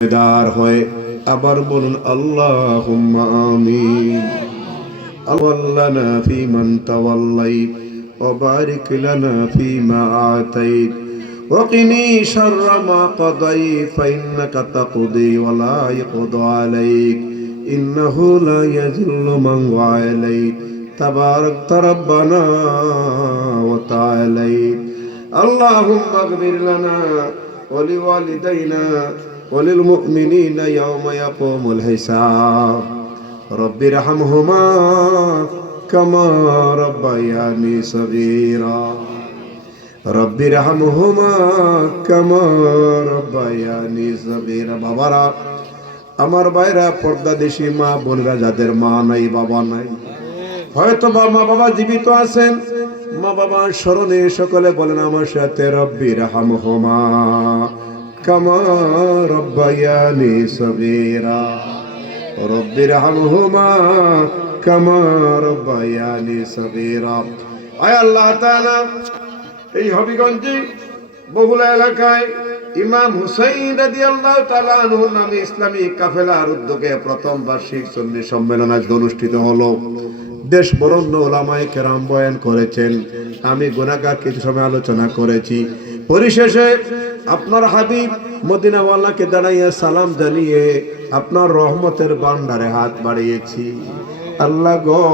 দার হয় আবার বলুন আল্লাহুম্মা আমিন আল্লানা ফিমান তাওয়াল্লাইত وبارك لنا فيما آتيت وقني شر ما قضيت فإنك تقضي ولا يقضى عليك إنه لا يذل من وعليت تبارك ربنا وتعاليت اللهم اغفر لنا ولوالدينا وللمؤمنين يوم يقوم الحساب رب ارحمهما كما ربياني صغيرا رب ارحمهما كما ربياني صغيرا বাবারা আমার বাইরা পর্দা দেশি মা বোনেরা যাদের মা নাই বাবা নাই হয়তো বা মা বাবা জীবিত আছেন মা বাবা স্মরণে সকলে বলেন আমার সাথে রব্বি রাহাম রব্বায়ানি সগীরা রব্বি রাহাম হোমা কামা রব্বায়ানি সগীরা আয় আল্লাহ তাআলা, এই হবিগঞ্জে বহুলা এলাকায় ইমাম হুসাইন রাদিয়াল্লাহু তাআলা আনহুর নামে ইসলামী কাফেলার উদ্যোগে প্রথম বার্ষিক সুন্নি সম্মেলন আজ অনুষ্ঠিত হলো। দেশ বরণ্য ওলামায়ে কেরাম বয়ান করেছেন। আমি গুনাহগার কিছু সময় আলোচনা করেছি। পরিশেষে আপনার হাবিব মদিনাওয়ালাকে দাঁড়াইয়া সালাম জানিয়ে আপনার রহমতের বান্ডারে হাত বাড়িয়েছি। আল্লাহ গো,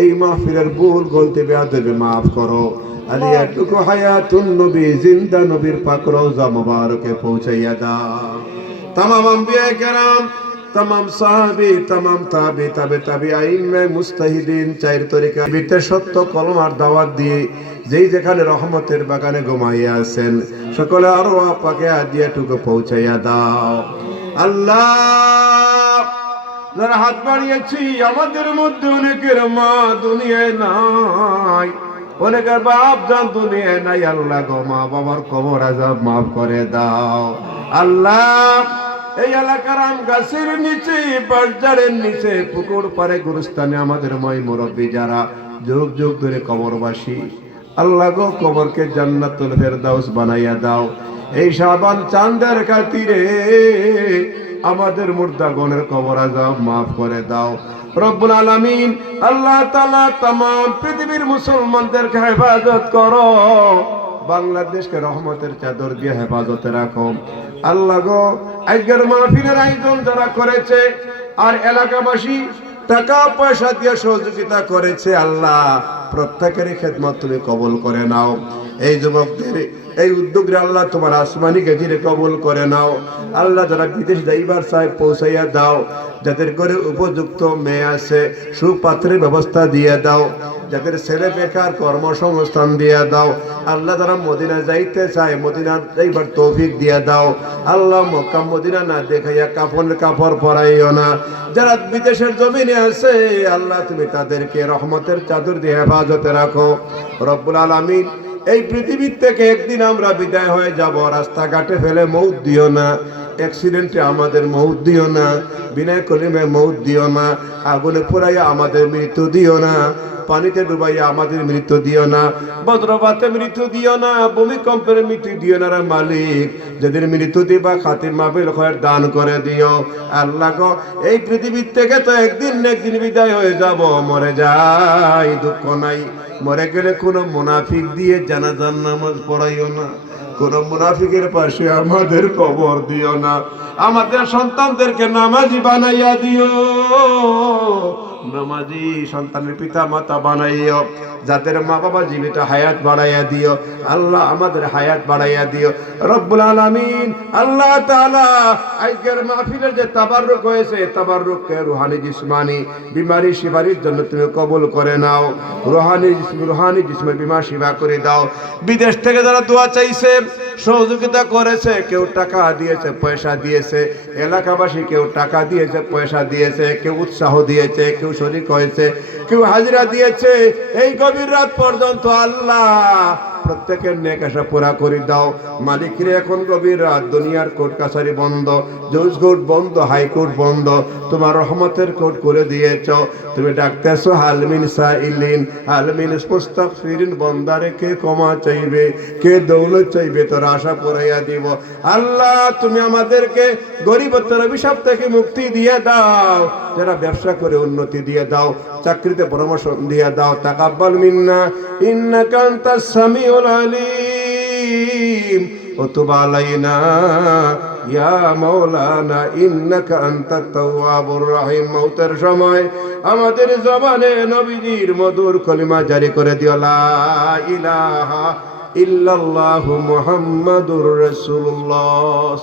এই মাহফিলের ভুল, গলতে, বেয়াদবে মাফ করো। আলি এটুকু হায়াতুন নবী, জিন্দা নবীর পাক রওজা পৌঁছাইয়া দাও। তামাম আম্বিয়া কেরাম তামাম সাহাবি, তামাম তাবি, তাবে তাবি আইমে মুস্তাহিদিন চাইর তরিকা বিতে সত্য কলমার দাওয়াত দিয়ে যেই যেখানে রহমতের বাগানে ঘুমাইয়া আছেন, সকলে আরও আপাকে আজিয়াটুকু পৌঁছাইয়া দাও। আল্লাহ, যারা হাত বাড়িয়েছি, আমাদের মধ্যে অনেকের মা দুনিয়ায় নাই, অনেকের বাপ জান দুনিয়ায় নাই। আল্লাহ গো, মা বাবার কবর আজাব মাফ করে দাও। আল্লাহ এই এলাকার আম গাছের নিচে বাজারের নিচে পুকুর পারে গুরুস্থানে আমাদের মই মুরব্বী যারা যুগ যুগ ধরে কবরবাসী আল্লাহ গো কবরকে জান্নাতুল ফেরদাউস বানাইয়া দাও এই সাবান চাঁদের খাতিরে আমাদের মুর্দাগণের কবর আজাব মাফ করে দাও রব্বুল আলামিন আল্লাহ তাআলা तमाम পৃথিবীর মুসলমানদেরকে হেফাজত করো বাংলাদেশকে রহমতের চাদর দিয়ে হেফাজতে রাখো আল্লাহ গো, আজকের মাহফিলের আয়োজন যারা করেছে, আর এলাকাবাসী টাকা পয়সা দিয়ে সহযোগিতা করেছে আল্লাহ। প্রত্যেকেরই খেদমত তুমি কবল করে নাও। এই যুবকদের, এই উদ্যোগে আল্লাহ তোমার আসমানি গেজিরে কবল করে নাও। আল্লাহ যারা বিদেশ যাইবার চায় পৌঁছাইয়া দাও। যাদের করে উপযুক্ত মেয়ে আছে, সুপাত্রের ব্যবস্থা দিয়ে দাও। যাদের ছেলে বেকার কর্মসংস্থান দিয়ে দাও। আল্লাহ যারা মদিনা যাইতে চায়, মদিনা যাইবার তৌফিক দিয়ে দাও। আল্লাহ মক্কা, মদিনা না দেখাইয়া কাপড়ের কাপড় পরাইও না। যারা বিদেশের জমিনে আছে, আল্লাহ তুমি তাদেরকে রহমতের চাদর দিয়ে হেফাজতে রাখো। রব্বুল আলমিন, এই পৃথিবীর থেকে একদিন আমরা বিদায় হয়ে যাব। রাস্তাঘাটে ফেলে মৌত দিও না। অ্যাক্সিডেন্টে আমাদের মৌত দিও না। বিনয় কলিমে মৌত দিও না। আগুনে পুরাইয়া আমাদের মৃত্যু দিও না। পানিতে ডুবাইয়া আমাদের মৃত্যু দিও না, বজ্রপাতে মৃত্যু দিও না, ভূমিকম্পের মৃত্যু দিও না মালিক। যাদের মৃত্যু দিবা, খাতির মাহফিল খয়ের দান করে দিও। আল্লাহ এই পৃথিবীর থেকে তো একদিন একদিন বিদায় হয়ে যাব, মরে যাই, দুঃখ নাই। মরে গেলে কোনো মুনাফিক দিয়ে জানাজান নামাজ পড়াইও না, কোন মুনাফিকের পাশে আমাদের কবর দিও না। আমাদের সন্তানদেরকে নামাজি বানাইয়া দিও। নামাজি সন্তানের পিতা মাতা বানাইও। যাদের মা বাবা জীবিত হায়াত বাড়াইয়া দিও, আল্লাহ আমাদের হায়াত বাড়াইয়া দিও। রব্বুল আলামিন, আল্লাহ তাআলা আজকের মাহফিলের যে তাবাররুক হয়েছে, তাবাররুককে রুহানি জিসমানি, বিমারি শিবারির জন্য তুমি কবুল করে নাও। রুহানি জিসম- রুহানি জিসমের বিমার সেবা করে দাও। বিদেশ থেকে যারা দোয়া চাইছে, সহযোগিতা করেছে, কেউ টাকা দিয়েছে, পয়সা দিয়েছে। এলাকাবাসী কেউ টাকা দিয়েছে, পয়সা দিয়েছে, কেউ উৎসাহ দিয়েছে, কেউ শরিক হয়েছে, কেউ হাজিরা দিয়েছে। এই গভীর রাত পর্যন্ত আল্লাহ প্রত্যেকের নেক আশা পুরা করে দাও। মালিকের এখন গভীর রাত, দুনিয়ার কোর্ট কাছারি বন্ধ, জজ কোর্ট বন্ধ হাইকোর্ট বন্ধ। তোমার রহমতের কোর্ট করে দিয়েছ। তুমি ডাকতেছো, হালমিন সাইলিন, হালমিন মুস্তাগফিরিন বন্দারে কে ক্ষমা চাইবে, কে দৌলত চাইবে, তোর আশা পুরাইয়া দিব। আল্লাহ, তুমি আমাদেরকে গরিবত্বের অভিশাপ থেকে মুক্তি দিয়ে দাও। যারা ব্যবসা করে উন্নতি দিয়ে দাও, চাকরিতে প্রমোশন দিয়ে দাও, তাকাব্বাল মিন্না, ইন্নাকা আনতাস সামিউল আলিম وتب علينا يا مولانا إنك أنت التواب الرحيم মৌতের সময় আমাদের জবানে নবীজির মধুর কলিমা জারি করে দিও লা ইলাহা ইল্লাল্লাহু মুহাম্মাদুর রাসূলুল্লাহ